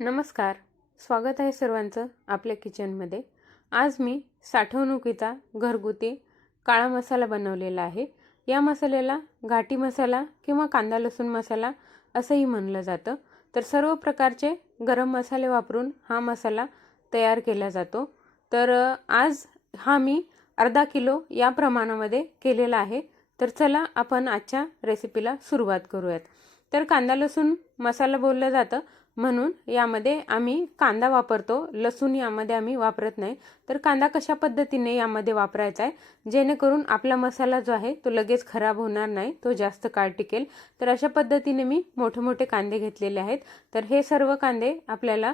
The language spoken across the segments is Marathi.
नमस्कार. स्वागत आहे सर्वांचं आपल्या किचनमध्ये. आज मी साठवणुकीचा घरगुती काळा मसाला बनवलेला आहे. या मसाल्याला घाटी मसाला किंवा कांदा लसूण मसाला असंही म्हणलं जातं. तर सर्व प्रकारचे गरम मसाले वापरून हा मसाला तयार केला जातो. तर आज हा मी अर्धा किलो या प्रमाणामध्ये केलेला आहे. तर चला आपण आजच्या रेसिपीला सुरुवात करूयात. तर कांदा लसूण मसाला बोललं जातं. म्हणून यामध्ये आम्ही कांदा वापरतो. लसूण यामध्ये आम्ही वापरत नाही. तर कांदा कशा पद्धतीने यामध्ये वापरायचा आहे? जेणेकरून आपला मसाला जो आहे तो लगेच खराब होणार नाही तो जास्त काळ टिकेल. तर अशा पद्धतीने मी मोठे मोठे कांदे घेतलेले आहेत. तर हे सर्व कांदे आपल्याला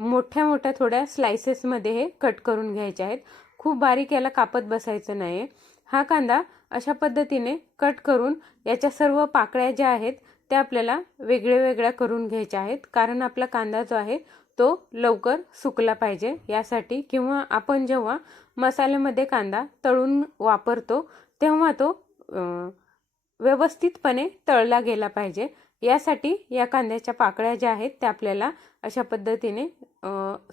मोठ्या मोठ्या थोड्या स्लायसेसमध्ये हे कट करून घ्यायचे आहेत. खूप बारीक याला कापत बसायचं नाही हा कांदा अशा पद्धतीने कट करून याच्या सर्व पाकळ्या ज्या आहेत त्या आपल्याला वेगळ्या वेगळ्या करून घ्यायच्या आहेत. कारण आपला कांदा जो आहे तो लवकर सुकला पाहिजे यासाठी. किंवा आपण जेव्हा मसाल्यामध्ये कांदा तळून वापरतो तेव्हा तो व्यवस्थितपणे तळला गेला पाहिजे. यासाठी या कांद्याच्या पाकळ्या ज्या आहेत त्या आपल्याला अशा पद्धतीने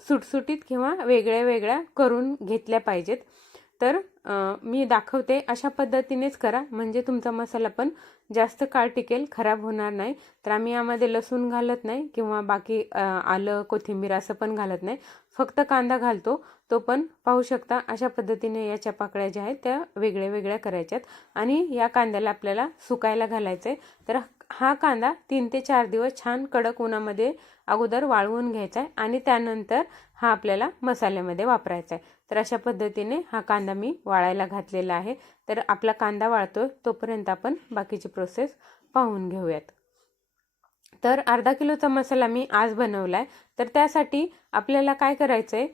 सुटसुटीत किंवा वेगळ्या वेगळ्या करून घेतल्या पाहिजेत. तर मी दाखवते. अशा पद्धतीनेच करा. म्हणजे तुमचा मसाला पण जास्त काळ टिकेल खराब होणार नाही. तर आम्ही यामध्ये लसूण घालत नाही किंवा बाकी आलं कोथिंबीर असं पण घालत नाही. फक्त कांदा घालतो. तो पण पाहू शकता. अशा पद्धतीने याच्या पाकळ्या ज्या आहेत त्या वेगळ्या वेगळ्या करायच्यात. आणि या कांद्याला आपल्याला सुकायला घालायचं आहे तर हा कांदा तीन ते चार दिवस छान कडक उन्हामध्ये अगोदर वाळवून घ्यायचा आहे आणि त्यानंतर हा आपल्याला मसाल्यामध्ये वापरायचा आहे तर अशा पद्धतीने हा कांदा मी वाळायला घातलेला आहे. तर आपला कांदा वाळतो तोपर्यंत आपण बाकीची प्रोसेस पाहून घेऊयात. तर अर्धा किलोचा मसाला मी आज बनवला आहे तर त्यासाठी आपल्याला काय करायचं आहे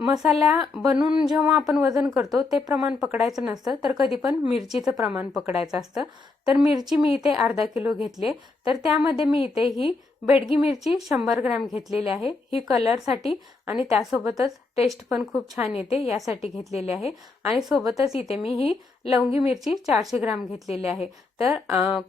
मसाला बनवून जेव्हा आपण वजन करतो ते प्रमाण पकडायचं नसतं. तर कधी पण मिरचीचं प्रमाण पकडायचं असतं. तर मिरची मी इथे अर्धा किलो घेतले तर त्यामध्ये मी इथे ही बेडगी मिरची शंभर ग्रॅम घेतलेली आहे. ही कलरसाठी आणि त्यासोबतच टेस्ट पण खूप छान येते यासाठी घेतलेली आहे. आणि सोबतच इथे मी ही लवंगी मिरची चारशे ग्राम घेतलेली आहे. तर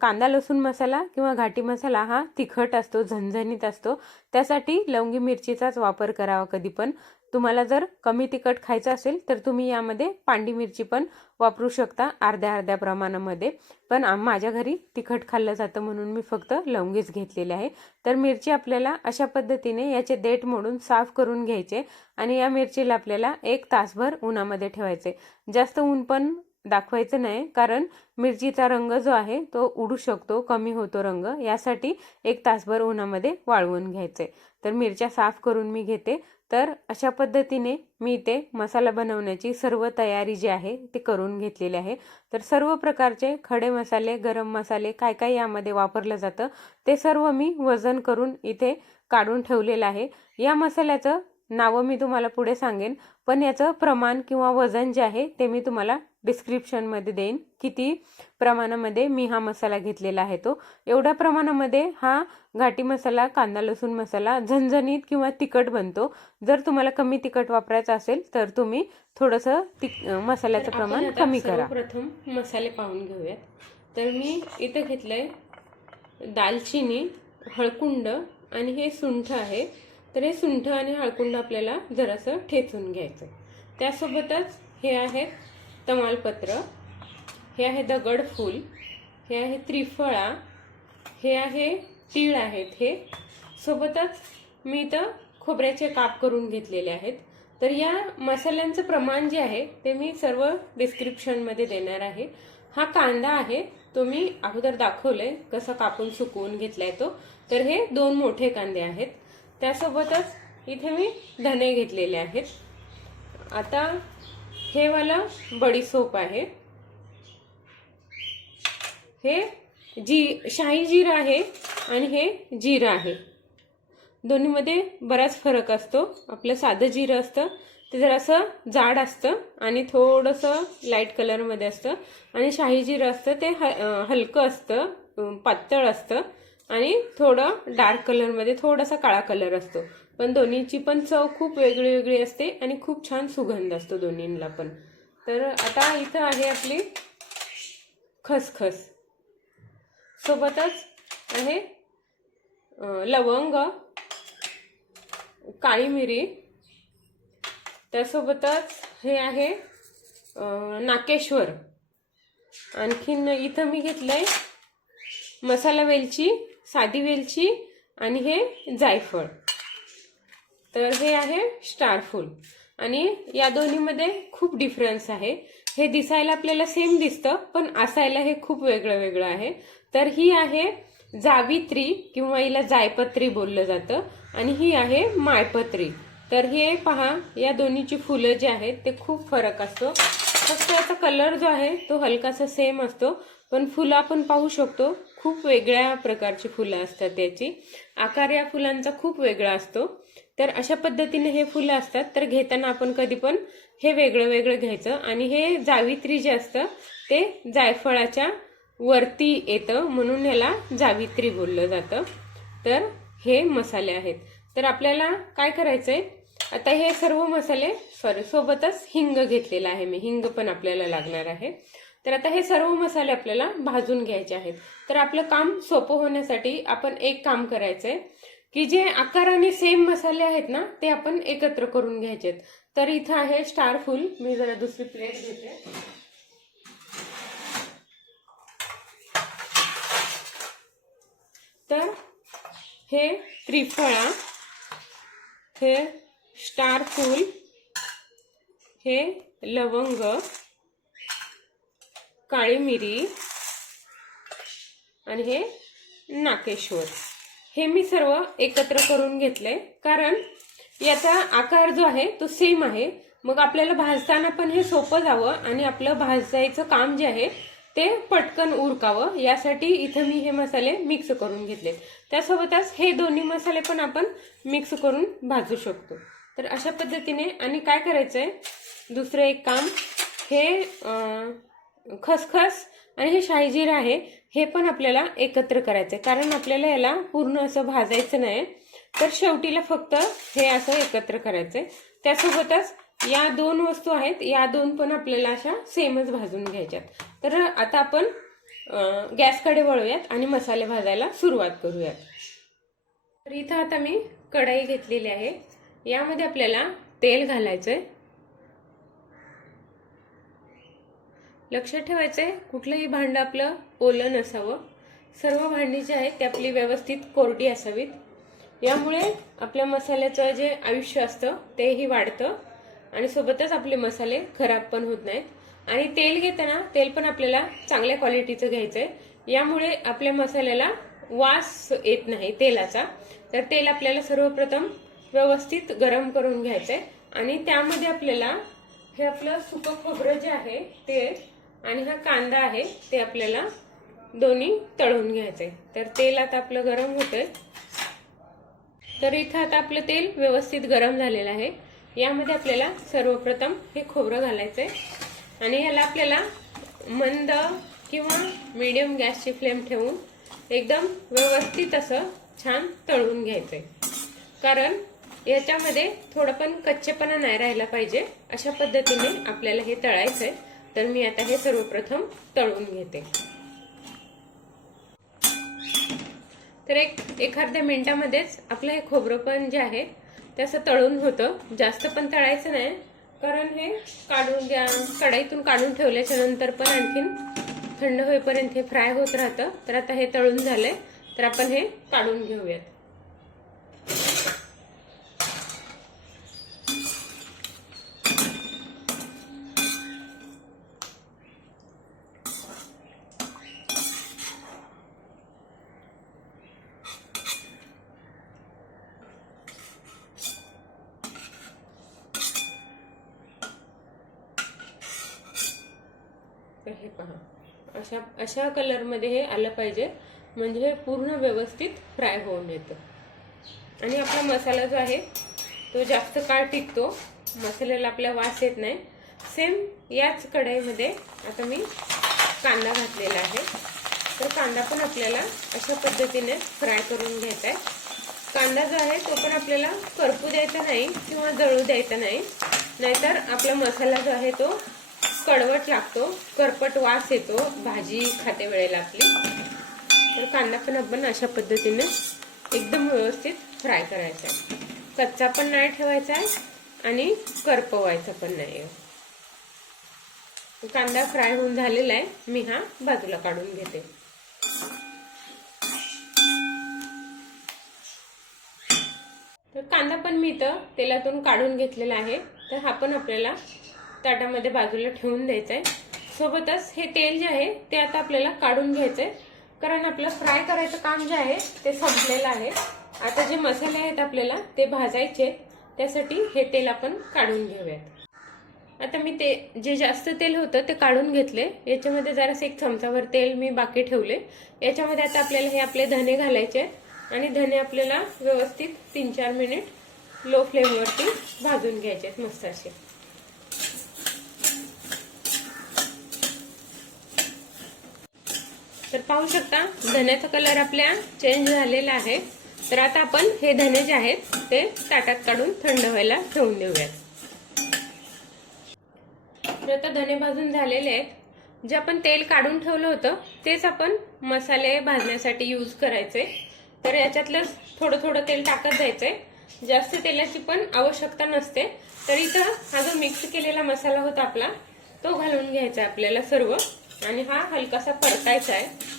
कांदा लसूण मसाला किंवा घाटी मसाला हा तिखट असतो झणझणीत असतो. त्यासाठी लवंगी मिरचीचाच वापर करावा कधी पण तुम्हाला जर कमी तिखट खायचं असेल तर तुम्ही यामध्ये पांडी मिरची पण वापरू शकता अर्ध्या अर्ध्या प्रमाणामध्ये. पण माझ्या घरी तिखट खाल्लं जातं म्हणून मी फक्त लवंगीच घेतलेले आहे. तर मिरची आपल्याला अशा पद्धतीने याचे देठ मोडून साफ करून घ्यायचे आणि या मिरचीला आपल्याला एक तासभर उन्हामध्ये ठेवायचे. जास्त ऊन पण दाखवायचं नाही कारण मिरचीचा रंग जो आहे तो उडू शकतो कमी होतो रंग. यासाठी एक तासभर उन्हामध्ये वाळवून घ्यायचे. तर मिरच्या साफ करून मी घेते. तर अशा पद्धतीने मी इथे मसाला बनवण्याची सर्व तयारी जी आहे ती करून घेतलेली आहे. तर सर्व प्रकारचे खडे मसाले गरम मसाले काय काय यामध्ये वापरलं जातं ते सर्व मी वजन करून इथे काढून ठेवलेलं आहे. या मसाल्याचं नावं मी तुम्हाला पुढे सांगेन. पण याचं प्रमाण किंवा वजन जे आहे ते मी तुम्हाला डिस्क्रिप्शनमध्ये देईन. किती प्रमाणामध्ये मी हा मसाला घेतलेला आहे तो. एवढ्या प्रमाणामध्ये हा घाटी मसाला कांदा लसूण मसाला झणझणीत किंवा तिखट बनतो. जर तुम्हाला कमी तिखट वापरायचं असेल तर तुम्ही थोडंसं तिक मसाल्याचं प्रमाण कमी करा. प्रथम मसाले पाहून घेऊयात. तर मी इथं घेतलंय दालचिनी हळकुंड आणि हे सुंठ आहे. तर हे सुंठ आणि हळकुंड आपल्याला जरासं ठेचून घ्यायचं त्यासोबतच हे आहेत तमालपत्र हे आहे दगडफूल हे आहे त्रिफळा हे आहे तीळ आहेत हे. सोबतच मी इथं खोबऱ्याचे काप करून घेतलेले आहेत. तर या मसाल्यांचं प्रमाण जे आहे ते मी सर्व डिस्क्रिप्शनमध्ये देणार आहे. हा कांदा आहे तो मी अगोदर दाखवलंय कसा कापून सुकवून घेतलाय तो. तर हे दोन मोठे कांदे आहेत. त्यासोबतच इथे मी धने घेतलेले आहेत. आता हे वाला बडीसोप आहे. हे जी शाही जिरं आहे आणि हे जिरं आहे. दोन्हीमध्ये बराच फरक असतो. आपलं साधं जिरं असतं ते जरासं जाड असतं आणि थोडंसं लाइट कलरमध्ये असतं. आणि शाही जिरं असतं ते ह हलकं असतं पातळ असतं. आणि थोडं डार्क कलरमध्ये थोडासा काळा कलर असतो. पण दोन्हीची पण चव खूप वेगळी वेगळी असते आणि खूप छान सुगंध असतो दोन्हींना पण. तर आता इथं आहे आपली खसखस. सोबतच आहे लवंग काळी मिरी. त्यासोबतच हे आहे नाकेश्वर. आणखीन इथं मी घेतलंय मसाला वेलची साधी वेलची आणि हे जायफळ. तर हे आहे स्टारफूल आणि या दोन्हीमध्ये खूप डिफरन्स आहे. हे दिसायला आपल्याला सेम दिसतं पण असायला हे खूप वेगळं वेगळं आहे. तर ही आहे जावित्री किंवा हिला जायपत्री बोललं जातं. आणि ही आहे मायपत्री तर हे पहा या दोन्हीची फुलं जी आहेत ते खूप फरक असतो. फक्त याचा कलर जो आहे तो हलकासा सेम असतो. पण फुलं आपण पाहू शकतो. खूप वेगळ्या प्रकारची फुलं असतात त्याची. आकार या फुलांचा खूप वेगळा असतो. तर अशा पद्धतीने हे फुलं असतात. तर घेताना आपण कधी पण हे वेगळं वेगळं घ्यायचं आणि हे जावित्री जे असतं ते जायफळाच्या वरती येतं म्हणून ह्याला जावित्री बोललं जातं. तर हे मसाले आहेत. तर आपल्याला काय करायचं आहे आता हे सर्व मसाले सॉरी सोबतच हिंग घेतलेला आहे मी. हिंग पण आपल्याला लागणार आहे. तर आता हे सर्व मसाले आपल्याला भाजून घ्यायचे आहेत. तर आपलं काम सोपं होण्यासाठी आपण एक काम करायचंय की जे आकाराने सेम मसाले आहेत ना ते आपण एकत्र करून घ्यायचे तर इथं आहे स्टार फूल मी जरा दुसरी प्लेट घेते. तर हे त्रिफळा हे स्टार फूल हे लवंग काळी मिरी आणि हे नाकेश्वर हे मी सर्व एकत्र करून घेतले. कारण याचा आकार जो आहे तो सेम आहे. मग आपल्याला भाजताना पण हे सोपं जावं आणि आपलं भाजायचं काम जे आहे ते पटकन उरकावं. यासाठी इथं मी हे मसाले मिक्स करून घेतले. त्यासोबतच हे दोन्ही मसाले पण आपण मिक्स करून भाजू शकतो. तर अशा पद्धतीने आणि काय करायचं आहे दुसरं एक काम. हे खसखस आणि हे शाहीजीर आहे हे पण आपल्याला एकत्र करायचं कारण आपल्याला याला पूर्ण असं भाजायचं नाही तर शेवटीला फक्त हे असं एकत्र करायचंय. त्यासोबतच या दोन वस्तू आहेत या दोन पण आपल्याला अशा सेमच भाजून घ्यायच्यात. तर आता आपण गॅसकडे वळूयात आणि मसाले भाजायला सुरुवात करूयात. तर इथं आता मी कढाई घेतलेली आहे. यामध्ये आपल्याला तेल घालायचं आहे लक्षात ठेवायचं आहे कुठलंही भांडं आपलं ओलं नसावं. सर्व भांडी जी आहेत ती आपली व्यवस्थित कोरडी असावीत. यामुळे आपल्या मसाल्याचं जे आयुष्य असतं तेही वाढतं आणि सोबतच आपले मसाले खराब पण होत नाहीत. आणि तेल घेताना तेल पण आपल्याला चांगल्या क्वालिटीचं घ्यायचं आहे यामुळे आपल्या मसाल्याला वास येत नाही तेलाचा. तर तेल आपल्याला सर्वप्रथम व्यवस्थित गरम करून घ्यायचं आहे आणि त्यामध्ये आपल्याला हे आपलं सुकं खोबरं जे आहे ते आणि हा कांदा आहे ते आपल्याला दोन्ही तळून घ्यायचंय. तर तेल आता आपलं गरम होतंय. तर इथं आता आपलं तेल व्यवस्थित गरम झालेलं आहे. यामध्ये आपल्याला सर्वप्रथम हे खोबरं घालायचंय. आणि ह्याला आपल्याला मंद किंवा मीडियम गॅसची फ्लेम ठेवून एकदम व्यवस्थित असं छान तळून घ्यायचंय. कारण याच्यामध्ये थोडं पण कच्चेपणा नाही राहिला पाहिजे. अशा पद्धतीने आपल्याला हे तळायचंय. तर मी आता हे सर्वप्रथम तळून घेते. तर एक एखाद्या मिनिटामध्येच आपलं हे खोबरं पण जे आहे ते असं तळून होतं. जास्त पण तळायचं नाही कारण हे काढून घ्या कढाईतून काढून ठेवल्याच्या नंतर पण आणखीन थंड होईपर्यंत हे फ्राय होत राहतं. तर आता हे तळून झालंय. तर आपण हे काढून घेऊयात तर हे पहा अशा अशा कलरमध्ये हे आलं पाहिजे. म्हणजे हे पूर्ण व्यवस्थित फ्राय होऊन येतं. आणि आपला मसाला जो आहे तो जास्त काळ टिकतो. मसाल्याला आपला वास येत नाही. सेम याच कढईमध्ये आता मी कांदा घातलेला आहे. तर कांदा पण आपल्याला अशा पद्धतीने फ्राय करून घ्यायचा आहे. कांदा जो आहे तो पण आपल्याला करपू द्यायचा नाही किंवा जळू द्यायचा नाही. नाहीतर आपला मसाला जो आहे तो कडवट लागतो करपट वास येतो भाजी खाते वेळेला आपली. तर कांदा पण आपण अशा पद्धतीने एकदम व्यवस्थित फ्राय करायचा आहे. कच्चा पण नाही ठेवायचा आहे आणि करपवायचा पण नाही कांदा फ्राय होऊन झालेला आहे. मी हा बाजूला काढून घेते. तर कांदा पण मी इथं तेलातून काढून घेतलेला आहे. तर हा पण आपल्याला ताटामध्ये बाजूला ठेवून द्यायचं आहे सोबतच हे तेल जे आहे ते आता आपल्याला काढून घ्यायचं आहे कारण आपलं फ्राय करायचं काम जे आहे ते संपलेलं आहे. आता जे मसाले आहेत आपल्याला ते भाजायचे. त्यासाठी हे तेल आपण काढून घेऊयात. आता मी ते जे जास्त तेल होतं ते काढून घेतले. याच्यामध्ये जरासं एक चमचावर तेल मी बाकी ठेवले. याच्यामध्ये आता आपल्याला हे आपले धने घालायचे आहेत. आणि धने आपल्याला व्यवस्थित तीन चार मिनिट लो फ्लेमवरती भाजून घ्यायचे आहेत मस्त असे. तर पाहू शकता धन्याचा कलर आपल्या चेंज झालेला आहे. तर आता आपण हे धने जे आहेत ते ताटात काढून थंड व्हायला ठेवून देऊयात. तर आता धने भाजून झालेले आहेत. जे आपण तेल काढून ठेवलं होतं तेच आपण मसाले भाजण्यासाठी यूज करायचे. तर याच्यातलंच थोडं थोडं तेल टाकत जायचंय. जास्त तेलाची पण आवश्यकता नसते. तर इथं हा जो मिक्स केलेला मसाला होता आपला तो घालून घ्यायचा आपल्याला सर्व. आणि हा हलकासा परतायचा आहे.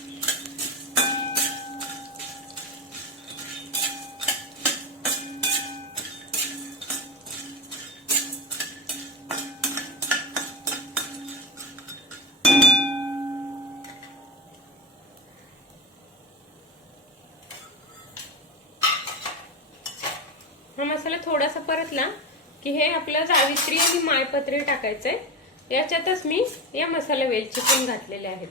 हा मसाला थोडासा परतला की हे आपलं जावित्री आणि मायपत्री टाकायचंय. याच्यातच मी या मसाला वेलची पण घातलेले आहेत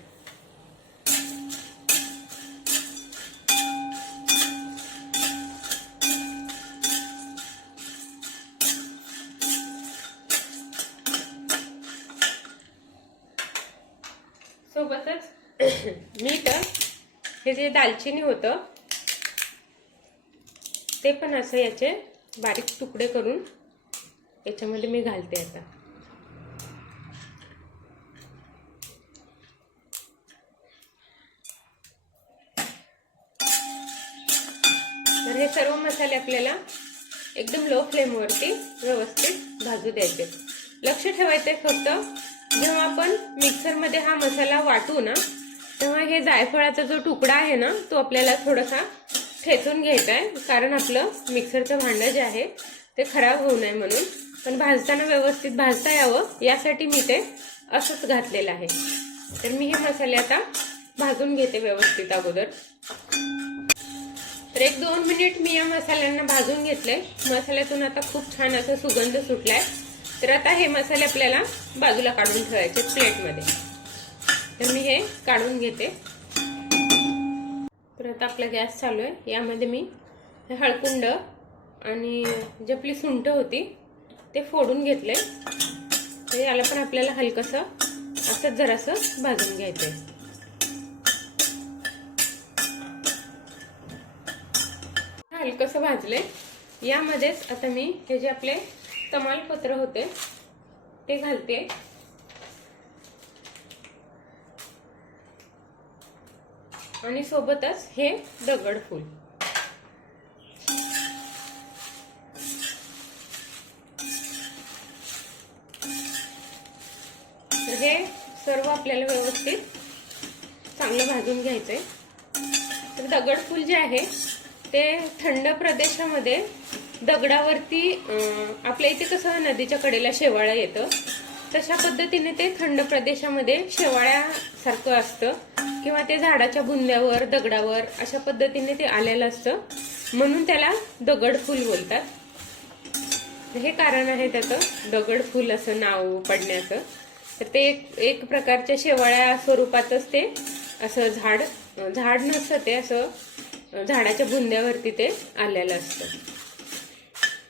सोबतच मी तर हे जे दालचिनी होतं ते पण असं याचे बारीक तुकडे करून याच्यामध्ये मी घालते आता तर हे सर्व मसाले आपल्याला एकदम लो फ्लेमवरती व्यवस्थित भाजू द्यायचे. लक्ष ठेवायचंय फक्त जेव्हा आपण मिक्सरमध्ये हा मसाला वाटू ना तेव्हा हे जायफळाचा जो तुकडा आहे ना तो आपल्याला थोडासा ठेचून घ्यायचा आहे. कारण आपलं मिक्सरचं भांडं जे आहे ते खराब होऊ नये म्हणून. पण भाजताना व्यवस्थित भाजता यावं यासाठी मी ते असंच घातलेलं आहे. तर मी हे मसाले आता भाजून घेते व्यवस्थित अगोदर. तर एक दोन मिनिट मी या मसाल्यांना भाजून घेतले. मसाल्यातून आता खूप छान असा सुगंध सुटलाय. तर आता हे मसाले आपल्याला बाजूला काढून ठेवायचे प्लेटमध्ये. तर मी हे काढून घेते. तर आता आपला गॅस चालू आहे. यामध्ये मी हे हळकुंड आणि जी आपली सुंठ होती ते फोडून घेतले. तर याला पण आपल्याला हलकंसं असंच जरासं भाजून घ्यायचं आहे कसं भाजले यामध्येच आता मी हे जे आपले तमालपत्र होते ते घालते आणि सोबतच हे दगड फूल. तर हे सर्व आपल्याला व्यवस्थित चांगलं भाजून घ्यायचंय. तर दगड फूल जे आहे ते थंड प्रदेशामध्ये दगडावरती आपल्या इथे कसं नदीच्या कडेला शेवाळा येतं तशा पद्धतीने ते थंड प्रदेशामध्ये शेवाळ्यासारखं असतं किंवा ते झाडाच्या बुंद्यावर दगडावर अशा पद्धतीने ते आलेलं असतं. म्हणून त्याला दगड फुल बोलतात. हे कारण आहे त्याचं दगड फुल असं नाव पडण्याचं. तर ते एक एक प्रकारच्या शेवाळ्या स्वरूपातच ते असं झाड झाड नसतं ते असं झाडाच्या बुंद्यावरती ते आलेलं असतं.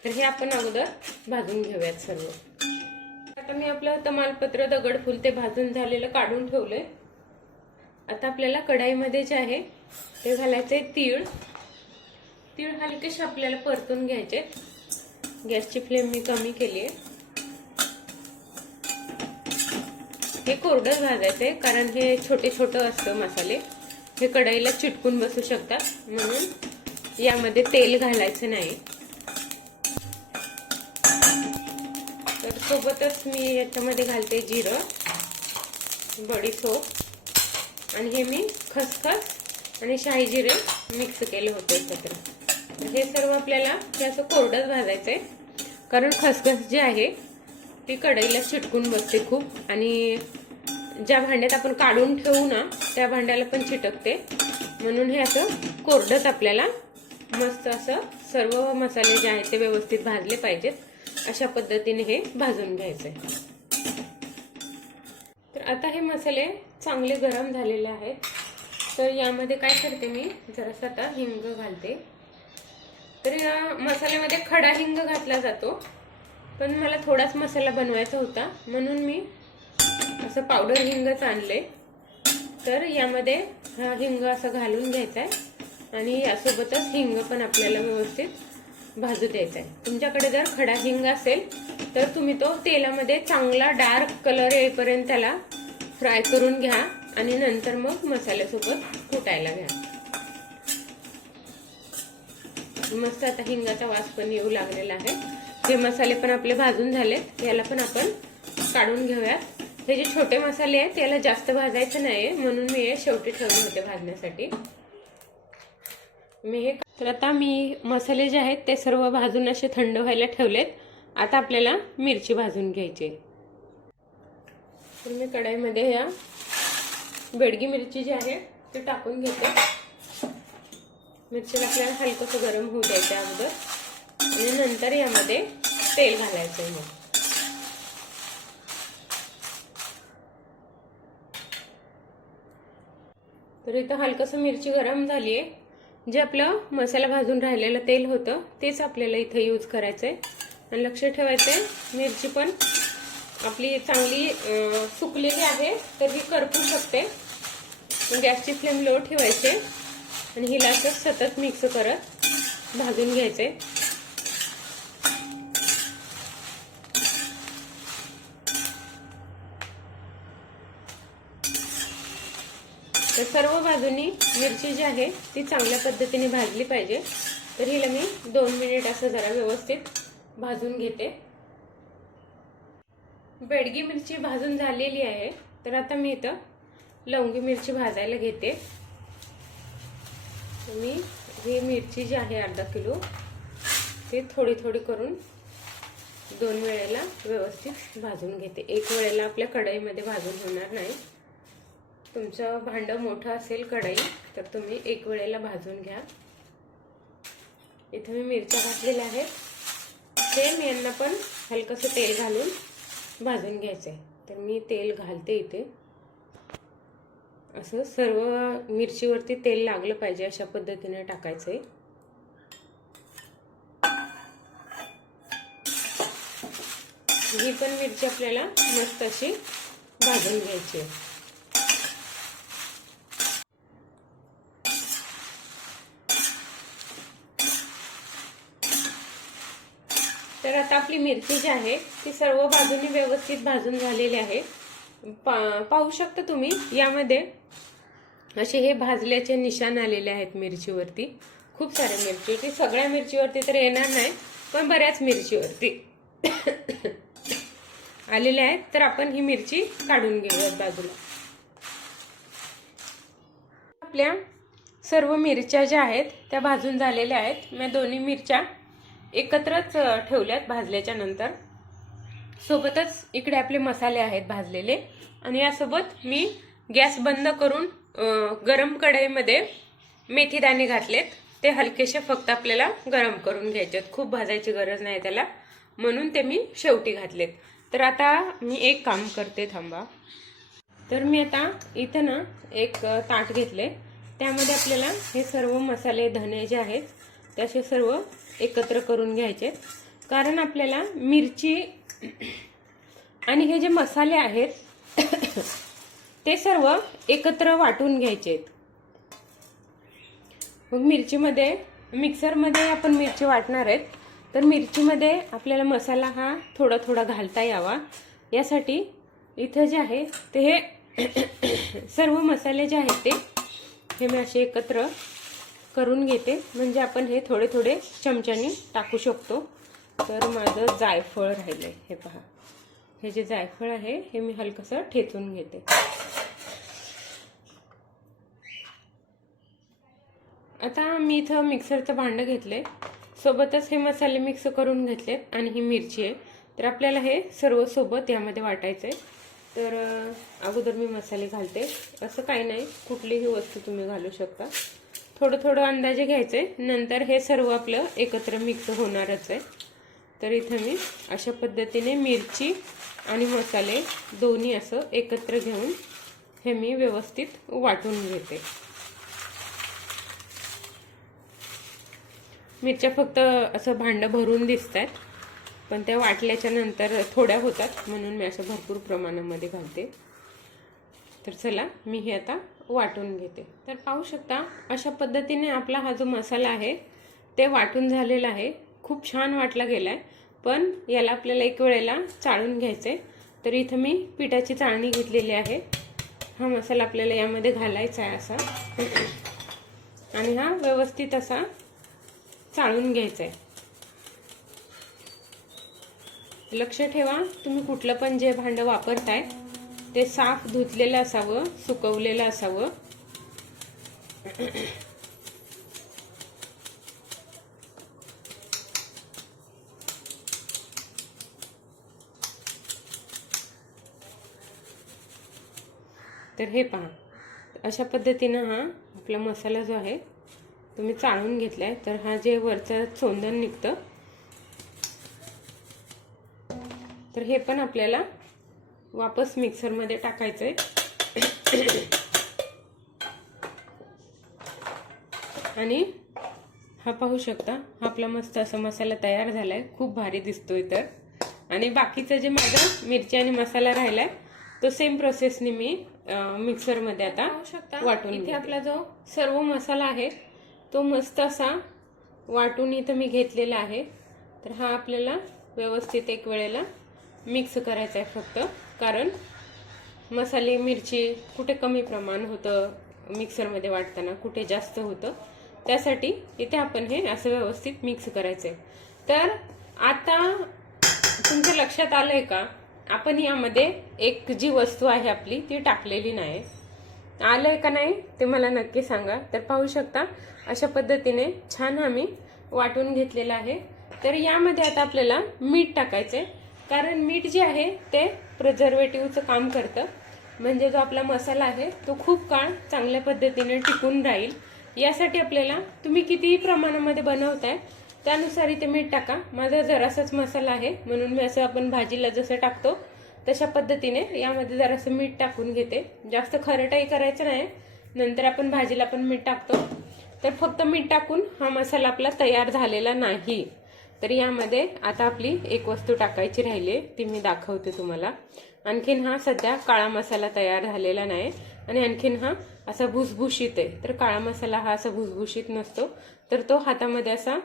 तर हे आपण अगोदर भाजून घेऊयात सर्व. आता मी आपलं तमालपत्र दगडफूल ते भाजून झालेलं काढून ठेवलंय. आता आपल्याला कढाईमध्ये जे आहे ते घालायचे तीळ. तीळ हलकेसे आपल्याला परतून घ्यायचे. गॅसची फ्लेम मी कमी केली आहे हे कोरडं भाजायचंय कारण हे छोटे छोटं असतं मसाले. हे कढईला चिटकून बसू शकतात म्हणून यामध्ये तेल घालायचं नाही. तर सोबतच मी याच्यामध्ये घालते जिरं बडीसोप आणि हे मी खसखस आणि शाही जिरे मिक्स केले होते एकत्र. हे सर्व आपल्याला हे असं कोरडंच भाजायचं आहे कारण खसखस जी आहे ती कढईला चिटकून बसते खूप. आणि ज्या भांड्यात आपण काढून ठेवू ना त्या भांड्याला पण चिटकते. म्हणून हे असं कोरडत आपल्याला मस्त असं सर्व मसाले जे आहेत ते व्यवस्थित भाजले पाहिजेत. अशा पद्धतीने हे भाजून घ्यायचे तर आता हे मसाले चांगले गरम झालेले आहेत. तर यामध्ये काय करते मी जरासं आता हिंग घालते. तर या मसाल्यामध्ये खडा हिंग घातला जातो. पण मला थोडाच मसाला बनवायचा होता. म्हणून मी असं पावडर हिंगच आणले तर यामध्ये हा हिंग असं घालून घ्यायचा आहे. आणि यासोबतच हिंग पण आपल्याला व्यवस्थित भाजू द्यायचा आहे. तुमच्याकडे जर खडा हिंग असेल तर तुम्ही तो तेलामध्ये चांगला डार्क कलर येईपर्यंत त्याला फ्राय करून घ्या. आणि नंतर मग मसाल्यासोबत फुटायला घ्या. मस्त आता हिंगाचा वास पण येऊ लागलेला आहे. हे मसाले पण आपले भाजून झालेत याला पण आपण काढून घेऊयात. हे जे छोटे मसाले आहेत त्याला जास्त भाजायचं नाही म्हणून मी हे शेवटी ठेवले होते भाजण्यासाठी. मी हे तर आता मी मसाले जे आहेत ते सर्व भाजून असे थंड व्हायला ठेवलेत. आता आपल्याला मिरची भाजून घ्यायची तर मी कढाईमध्ये या बेडगी मिरची जी आहे ती टाकून घेते. मिरचीला आपल्याला हलकंसं गरम होऊ द्यायचं अगोदर. आणि नंतर यामध्ये तेल घालायचं आहे मग. तर इथं हलकंसं मिरची गरम झाली आहे जे आपलं मसाला भाजून राहिलेलं तेल होतं तेच आपल्याला इथं यूज करायचं आहे आणि लक्ष ठेवायचं आहे मिरची पण आपली चांगली सुकलेली आहे तर ही करपू शकते. गॅसची फ्लेम लो ठेवायचे. आणि हिला असं सतत मिक्स करत भाजून घ्यायचे तर सर्व बाजूनी मिरची जी आहे ती चांगल्या पद्धतीने भाजली पाहिजे. तर हिला मी दोन मिनिट असं जरा व्यवस्थित भाजून घेते. बेडगी मिरची भाजून झालेली आहे. तर आता मी इथं लवंगी मिरची भाजायला घेते. मी ही मिरची जी आहे अर्धा किलो ती थोडी थोडी करून दोन वेळेला व्यवस्थित भाजून घेते. एक वेळेला आपल्या कढईमध्ये भाजून होणार नाही. तुमचं भांडं मोठं असेल कढई तर तुम्ही एक वेळेला भाजून घ्या. इथे मी मिरच्या घातलेल्या आहेत. सेम यांना पण हलकंसं तेल घालून भाजून घ्यायचं आहे तर मी तेल घालते इथे. असं सर्व मिरचीवरती तेल लागलं पाहिजे अशा पद्धतीने टाकायचं आहे ही पण मिरची आपल्याला मस्त अशी भाजून घ्यायची आहे. आता आपली मिरची जी आहे ती सर्व बाजूनी व्यवस्थित भाजून झालेली आहे. पा पाहू शकता तुम्ही यामध्ये असे हे भाजल्याचे निशाण आलेले आहेत मिरचीवरती. खूप साऱ्या मिरचीवरती सगळ्या मिरचीवरती तर येणार नाही पण बऱ्याच मिरचीवरती आलेल्या आहेत. तर आपण ही मिरची काढून घेऊयात बाजूला. आपल्या सर्व मिरच्या ज्या आहेत त्या भाजून झालेल्या आहेत. मी दोन्ही मिरच्या एकत्रच ठेवल्यात भाजल्याच्या नंतर. सोबतच इकडे आपले मसाले आहेत भाजलेले. आणि यासोबत मी गॅस बंद करून गरम कढईमध्ये मेथीदाणे घातलेत. ते हलकेसे फक्त आपल्याला गरम करून घ्यायचे खूप भाजायची गरज नाही त्याला. म्हणून ते मी शेवटी घातलेत. तर आता मी एक काम करते थांबा. तर मी आता इथं ना एक ताट घेतले त्यामध्ये आपल्याला हे सर्व मसाले धने जे आहेत तसे सर्व एकत्र करून घ्यायचे. कारण आपल्याला मिरची आणि हे जे मसाले आहेत ते सर्व एकत्र वाटून घ्यायचे. मग मिरचीमध्ये मिक्सरमध्ये आपण मिरची वाटणार आहेत. तर मिरचीमध्ये आपल्याला मसाला हा थोडा थोडा घालता यावा. यासाठी इथं जे आहे ते हे सर्व मसाले जे आहेत ते हे मी असे एकत्र करून घेते. म्हणजे आपण हे थोडे थोडे चमच्यानी टाकू शकतो. तर माझं जायफळ राहिलंय. हे पहा. हे जे जायफळ आहे हे मी हलकंसं ठेचून घेते. आता मी इथं मिक्सरचं भांडं घेतले सोबतच हे मसाले मिक्स करून घेतलेत आणि ही मिरची आहे. तर आपल्याला हे सर्व सोबत यामध्ये वाटायचं आहे तर अगोदर मी मसाले घालते. असं काही नाही. कुठलीही वस्तू तुम्ही घालू शकता. थोडं थोडं अंदाजे घ्यायचे नंतर हे सर्व आपलं एकत्र मिक्स होणारच आहे. तर इथं मी अशा पद्धतीने मिरची आणि मसाले दोन्ही असं एकत्र घेऊन हे मी व्यवस्थित वाटून घेते. मिरच्या फक्त असं भांडं भरून दिसत आहेत पण त्या वाटल्याच्या नंतर थोड्या होतात म्हणून मी असं भरपूर प्रमाणामध्ये घालते. तर चला मी हे आता वाटून घेते. तर पाहू शकता अशा पद्धतीने आपला हा जो मसाला आहे ते वाटून झालेला आहे. खूप छान वाटला गेला आहे पण याला आपल्याला एक वेळेला चाळून घ्यायचं आहे तर इथं मी पिठाची चाळणी घेतलेली आहे. हा मसाला आपल्याला यामध्ये घालायचा आहे असा. आणि हा व्यवस्थित असा चाळून घ्यायचा आहे लक्ष ठेवा तुम्ही कुठलं पण जे भांडं वापरताय ते साफ धुतलेलं असावं सुकवलेलं असावं. तर हे पहा. अशा पद्धतीनं हा आपला मसाला जो आहे तुम्ही चाळून घेतलाय. तर हा जे वरचं चोंदण निघतं तर हे पण आपल्याला वापस मिक्सरमध्ये टाकायचं आहे आणि हा पाहू शकता हा आपला मस्त असा मसाला तयार झालाय. खूप भारी दिसतोय तर. आणि बाकीचं जे माझं मिरची आणि मसाला राहिलाय तो सेम प्रोसेसने मी मिक्सरमध्ये आता वाटून इथे आपला जो सर्व मसाला आहे तो मस्त असा वाटून इथं मी घेतलेला आहे. तर हा आपल्याला व्यवस्थित एक वेळेला मिक्स करायचा आहे फक्त. कारण मसाले मिरची कुठे कमी प्रमाण होतं मिक्सरमध्ये वाटताना कुठे जास्त होतं त्यासाठी इथे आपण हे असं व्यवस्थित मिक्स करायचं आहे तर आता तुमच्या लक्षात आलंय का? आपण यामध्ये एक जी वस्तू आहे आपली ती टाकलेली नाही आलंय का नाही ते मला नक्की सांगा. तर पाहू शकता अशा पद्धतीने छान आम्ही वाटून घेतलेलं आहे. तर यामध्ये आता आपल्याला मीठ टाकायचंय. कारण मीठ जे आहे ते प्रिझर्वेटिव्हचं काम करतं. म्हणजे जो आपला मसाला आहे तो खूप काळ चांगल्या पद्धतीने टिकून राहील. यासाठी आपल्याला तुम्ही कितीही प्रमाणामध्ये बनवताय त्यानुसार इथे मीठ टाका. माझा जरासाच मसाला आहे म्हणून मी असं आपण भाजीला जसं टाकतो तशा पद्धतीने यामध्ये जरासं मीठ टाकून घेते. जास्त खरटाई करायचं नाही. नंतर आपण भाजीला पण मीठ टाकतो. तर फक्त मीठ टाकून हा मसाला आपला तयार झालेला नाही. तर यामध्ये आता आपली एक वस्तू टाकायची राहिली ती मी दाखवते तुम्हाला. आणखीन हा सध्या काळा मसाला तयार झालेला नाही आणि आणखीन हा असा भुसभुशीत आहे. तर काळा मसाला हा असा भुसभुशीत नसतो. तर तो हातामध्ये असा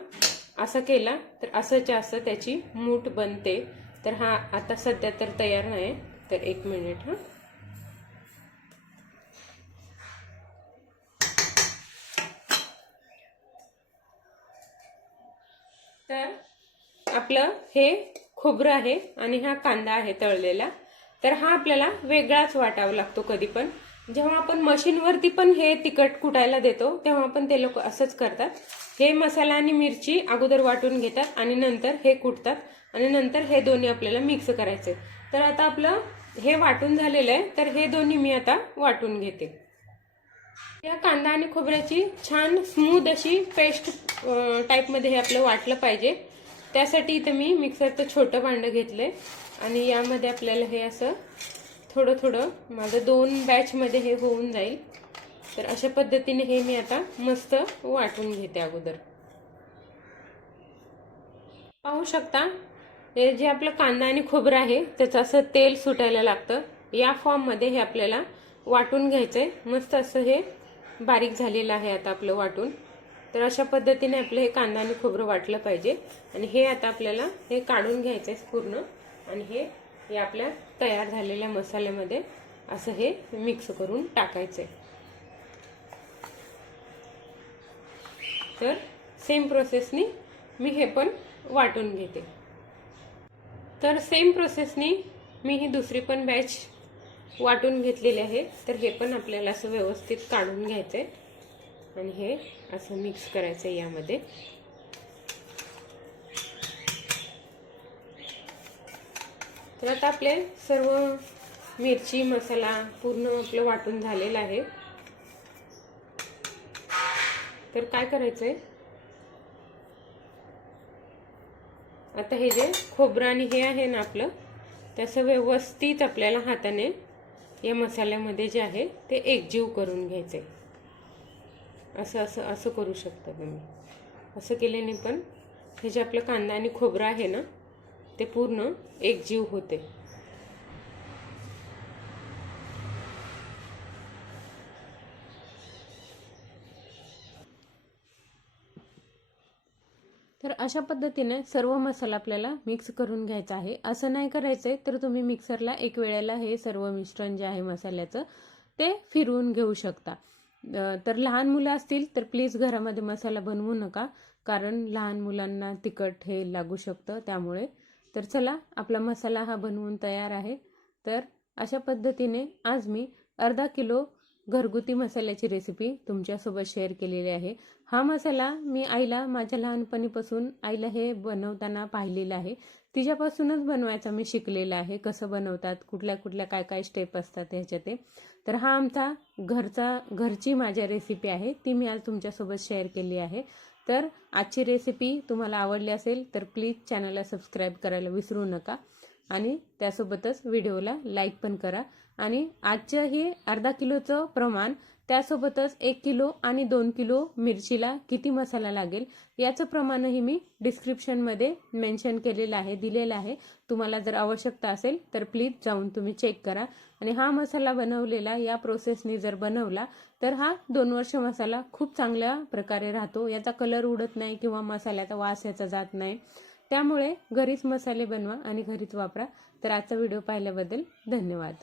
असं केला तर असंच्या असं त्याची मूठ बनते. तर हा आता सध्या तर तयार नाही. तर एक मिनिट हां. तर आपलं हे खोबरं आहे आणि हा कांदा आहे तळलेला. तर हा आपल्याला वेगळाच वाटावा लागतो कधी पण. जेव्हा आपण मशीनवरती पण हे तिखट कुटायला देतो तेव्हा पण ते लोक असंच करतात. हे मसाला आणि मिरची अगोदर वाटून घेतात आणि नंतर हे कुटतात आणि नंतर हे दोन्ही आपल्याला मिक्स करायचे. तर आता आपलं हे वाटून झालेलं आहे तर हे दोन्ही मी आता वाटून घेते. या कांदा आणि खोबऱ्याची छान स्मूथ अशी पेस्ट टाईपमध्ये हे आपलं वाटलं पाहिजे. त्यासाठी इथं मी मिक्सरचं छोटं भांडं घेतलंय. आणि यामध्ये आपल्याला हे असं थोडं थोडं माझं दोन बॅचमध्ये हे होऊन जाईल. तर अशा पद्धतीने हे मी आता मस्त वाटून घेते अगोदर. पाहू शकता हे जे आपलं कांदा आणि खोबरं आहे त्याचं असं तेल सुटायला लागतं. या फॉर्ममध्ये हे आपल्याला वाटून घ्यायचं आहे मस्त असं हे बारीक झालेलं आहे आता आपलं वाटून. तर अशा पद्धतीने आपलं हे कांदा आणि खोबरं वाटलं पाहिजे. आणि हे आता आपल्याला हे काढून घ्यायचं आहे पूर्ण. आणि हे हे आपल्या तयार झालेल्या मसाल्यामध्ये असं हे मिक्स करून टाकायचं आहे तर सेम प्रोसेसनी मी हे पण वाटून घेते. तर सेम प्रोसेसनी मी ही दुसरी पण बॅच वाटून घेतलेले आहे. तर हे पण आपल्याला असं व्यवस्थित काढून घ्यायचं आहे आणि हे असं मिक्स करायचं आहे यामध्ये. तर आता आपले सर्व मिरची मसाला पूर्ण आपलं वाटून झालेलं आहे. तर काय करायचं आहे आता हे जे खोबरं आणि हे आहे ना आपलं त्याचं व्यवस्थित आपल्याला हाताने या मसाल्यामध्ये जे आहे ते एकजीव करून घ्यायचे. असं असं असं करू शकता तुम्ही. असं केल्याने पण हे जे आपलं कांदा आणि खोबरं आहे ना ते पूर्ण एकजीव होते. तर अशा पद्धतीने सर्व मसाला आपल्याला मिक्स करून घ्यायचा आहे. असं नाही करायचंय तर तुम्ही मिक्सरला एक वेळेला हे सर्व मिश्रण जे आहे मसाल्याचं ते फिरवून घेऊ शकता. तर लहान मुलं असतील तर प्लीज घरामध्ये मसाला बनवू नका कारण लहान मुलांना तिखट हे लागू शकतं त्यामुळे. तर चला आपला मसाला हा बनवून तयार आहे. तर अशा पद्धतीने आज मी अर्धा किलो घरगुती मसाल्याची रेसिपी तुमच्यासोबत शेअर केलेली आहे. हा मसाला मी आईला माझ्या लहानपणीपासून आईला हे बनवताना पाहिलेलं आहे. तिच्यापासूनच बनवायचा मी शिकलेला आहे कसं बनवतात कुठल्या कुठल्या काय काय स्टेप असतात ह्याच्या ते. तर हा आमचा घरचा घरची माझ्या रेसिपी आहे ती मी आज तुमच्यासोबत शेअर केली आहे. तर आजची रेसिपी तुम्हाला आवडली असेल तर प्लीज चॅनलला सबस्क्राईब करायला विसरू नका. आणि त्यासोबतच व्हिडिओला लाईक पण करा. आणि आजचं हे अर्धा किलोचं प्रमाण त्यासोबतच एक किलो आणि दोन किलो मिरचीला किती मसाला लागेल याचं प्रमाणही मी डिस्क्रिप्शनमध्ये मेन्शन केलेलं आहे दिलेलं आहे. तुम्हाला जर आवश्यकता असेल तर प्लीज जाऊन तुम्ही चेक करा. आणि हा मसाला बनवलेला या प्रोसेसनी जर बनवला तर हा दोन वर्ष मसाला खूप चांगल्या प्रकारे राहतो. याचा कलर उडत नाही किंवा मसाल्याचा वास याचा जात नाही. त्यामुळे घरीच मसाले बनवा आणि घरीच वापरा. तर आजचा व्हिडिओ पाहिल्याबद्दल धन्यवाद.